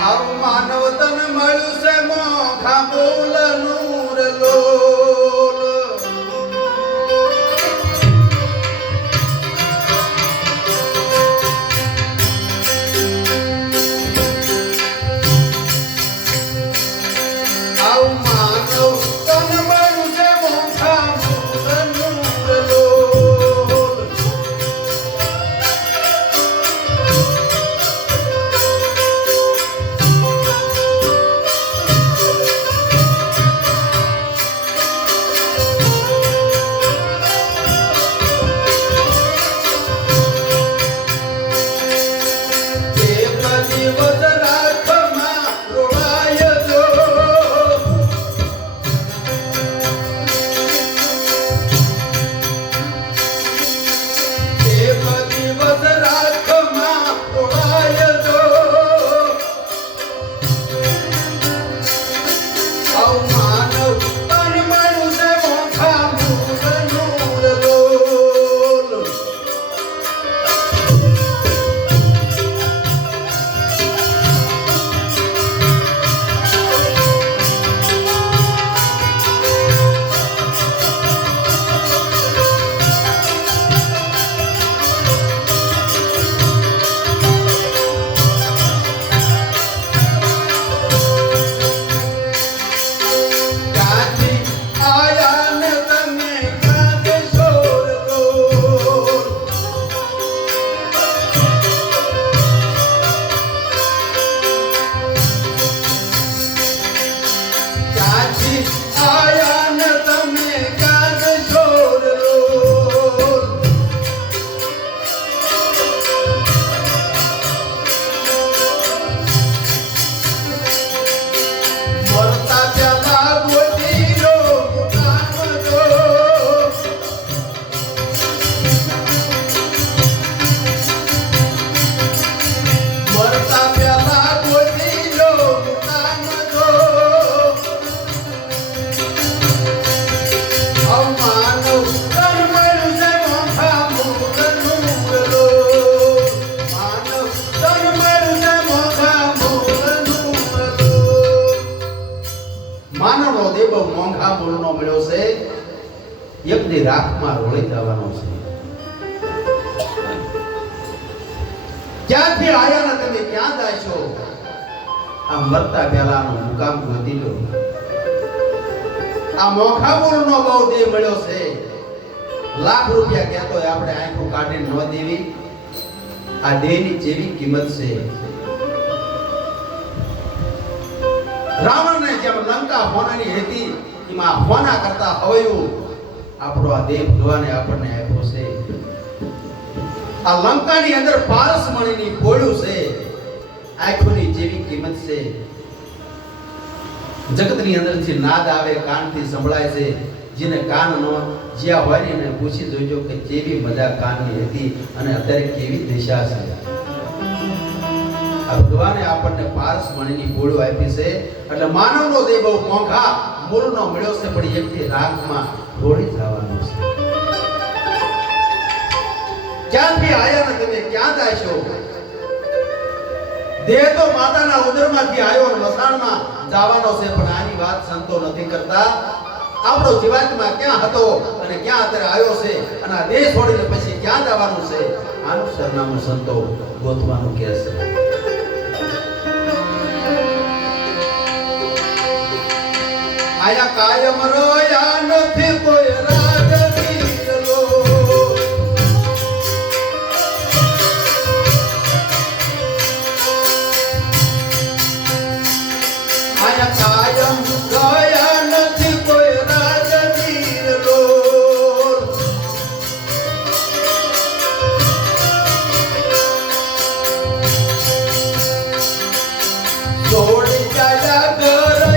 આવું માનવ તન મળ્યું છે મોખા બોલ નૂર લોલ આવું માનવ તન મળ્યું છે મોખા બોલ નૂર લોલ મોંઘા મૂળનો મળ્યો છે એક દી રાખમાં રોળી જવાનો છે ક્યાંથી આયા ને તમે ક્યાં જાય છો આ મરતા પહેલાનો મુકામ ગોતી લો આ મોંઘા મૂળનો બહુ દેહ મળ્યો છે લાખ રૂપિયા કહેતો આપણે આંખો કાઢીને ન દેવી આ દેહની જેવી કિંમત છે રાવણને જેમ લંકા હોનાની હતી એમાં હોના કરતા હવયું આપણો આ દેહ ભગવાને આપણને આપ્યો છે આ લંકાની અંદર પારસમણીની કોળું છે આંખોની જેવી કિંમત છે જગતની અંદરથી નાદ આવે કાનથી સંભળાય છે જેને કાન નો જ્યાં હોય ને એને પૂછી જોજો કે કેવી મજા કાનની હતી અને અત્યારે કેવી દિશા છે ભગવાને આપણને પારસમણીની ગોળો આપી છે એટલે માનવનો દેહ બહુ મોંઘા મૂળનો મળ્યો છે પણ એકથી રાખમાં રોળી જવાનો છે ક્યાંથી આયા ને તમે ક્યાં જાય છો દેહ તો માતાના ઉદરમાંથી આવ્યો અને મસાણમાં જવાનો છે પણ આની વાત સંતો નથી કરતા આપણો જીવાત્મા ક્યાં હતો અને ક્યાં અત્યારે આવ્યો છે અને આ દેહ છોડીને પછી ક્યાં જવાનું છે આનું સરનામું સંતો ગોતવાનું કહે છે આયા કાયમ રોયા નથી કોઈ રાજવીર લો આયા કાયમ રોયા નથી કોઈ રાજવીર લો છોડી ગયા ઘર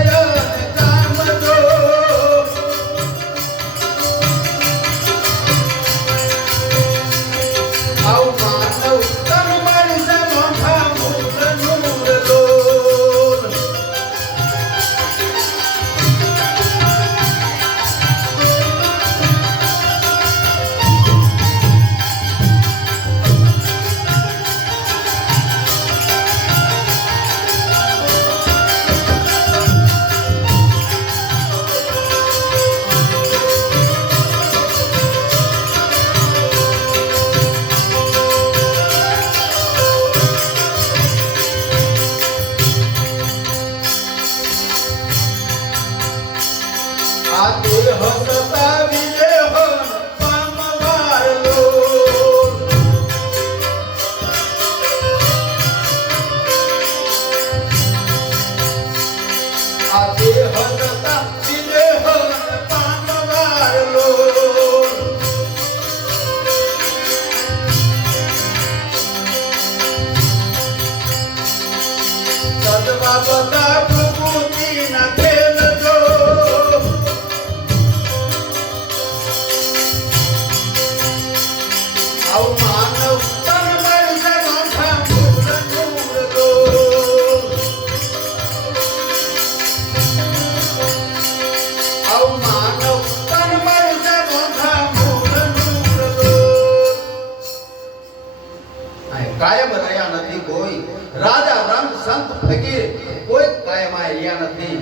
નથી કોઈ, રાજા રંગ સંત ફકીર કોઈ કાયમાં રહ્યા નથી.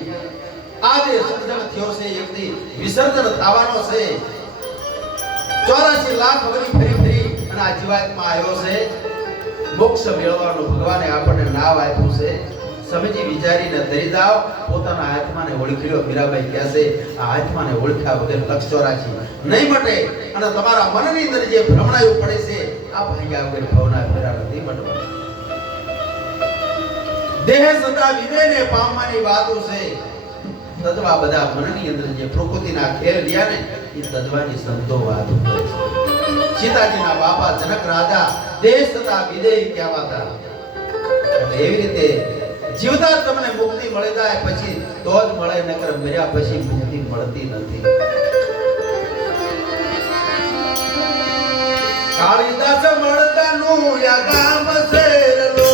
આજે સર્જન થયો છે, એક દી વિસર્જન થવાનો છે. 84 લાખ વરી ફરી ફરી અને આ જીવાત્મા આવ્યો છે. મોક્ષ મેળવવાનું ભગવાને આપણને નામ આપ્યું છે. સમજી વિચારીને ધરી જાવ. પોતાના આત્માને ઓળખી લો. મીરાબાઈ કહે છે આ આત્માને ઓળખ્યા વગર લક્ષ 84 નહીં મટે. અને તમારા મનની અંદર જે ભ્રમણાયું પડે છે આ ભાગ્યા વગર ભવના ફેરા નથી મટવા. દેહ સદા વિદેને પામવાની વાતો છે. તજવા બધા મનની અંદર જે પ્રકૃતિના ખેલ રહ્યા ને એ તજવાની સંતો વાતો કરે છે. સીતાજીના બાપા જનક રાજા દેહ સદા વિદેય કહેવાતા. એવી રીતે જીવતા તમને મુક્તિ મળી જાય પછી તો જ મળે, નકર મર્યા પછી મુક્તિ મળતી નથી. કાળીદાસ મળતાનું યા ગામ શેરલો,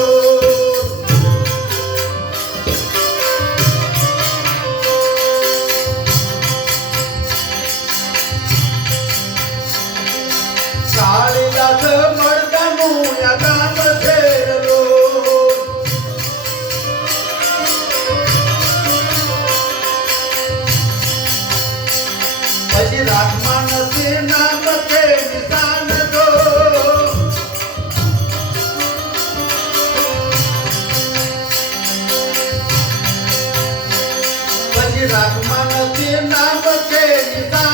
કાળીદાસ મળતાનું યા ગામ શેરલો, પછી રાખમાં નથી નામ કે નિશાન દો, પછી રાખમાં નથી નામ કે નિશાન